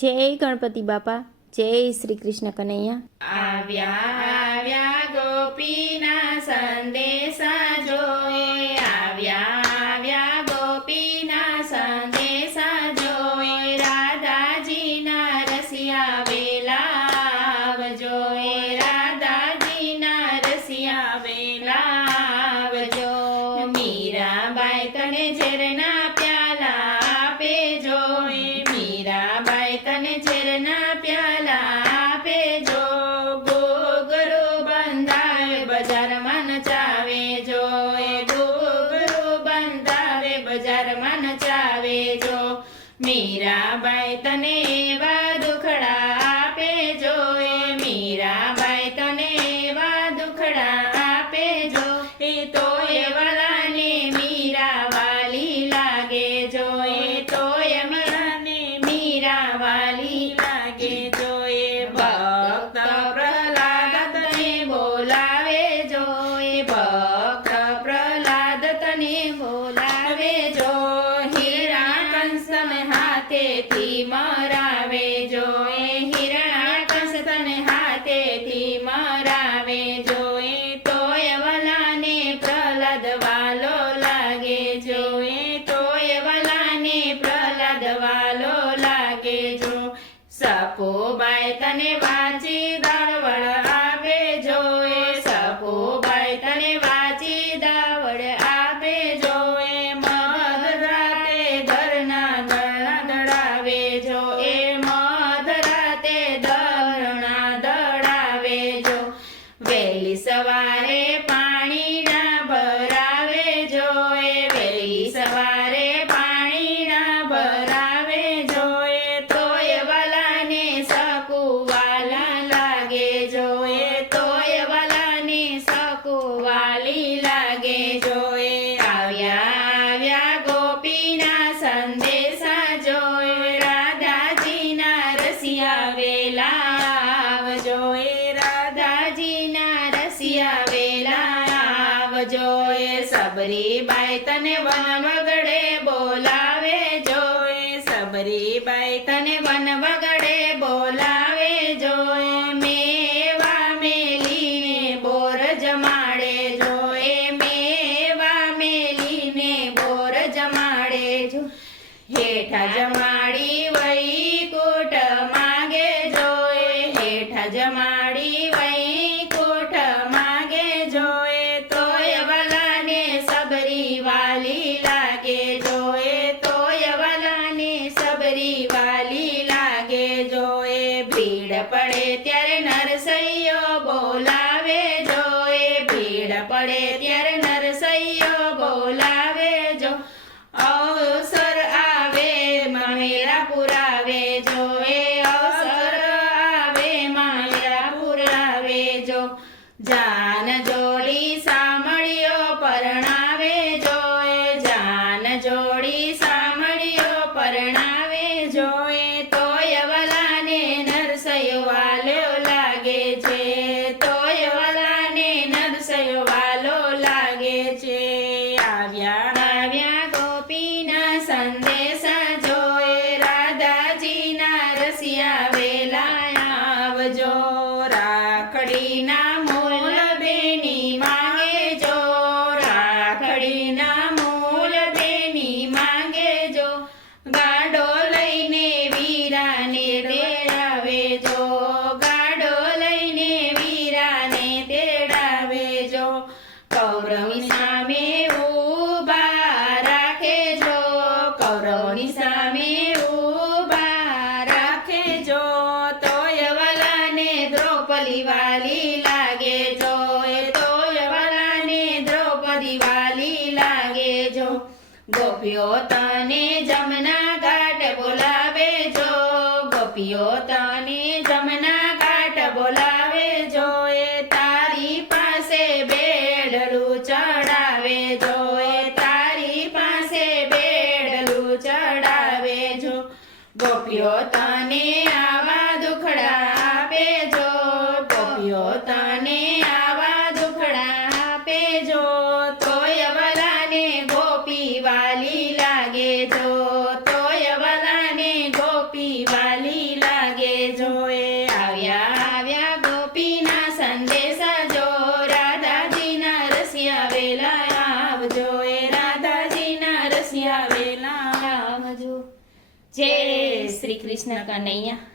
જય ગણપતિ બાપા, જય શ્રી કૃષ્ણ કનૈયા. આવ્યા આવ્યા ગોપીના સંદેશા જોએ આવ્યા આવ્યા ગોપીના સંદેશા જોએ રાધાજીના રસિયા વેલા જોએ રાધાજીના રસિયા વેલા જો મીરાબાઈ કને જે મીરાબાઈ તને વનમગડે બોલા Yeah. વાલી લાગે જો, એ તો યવલાને દ્રૌપદી વાલી લાગે જો. ગોપીઓ તને જમના ઘાટ બોલાવે જો, ગોપીઓ તને લાગે જો, તોય વલાને ગોપી વાલી લાગે જો. એ આવ્યા આવ્યા ગોપીના સંદેશા જો. રાધાજીના રસિયા વેલા આવજો. એ રાધાજીના રસિયા વેલા આવજો. જય શ્રી કૃષ્ણ કનૈયા.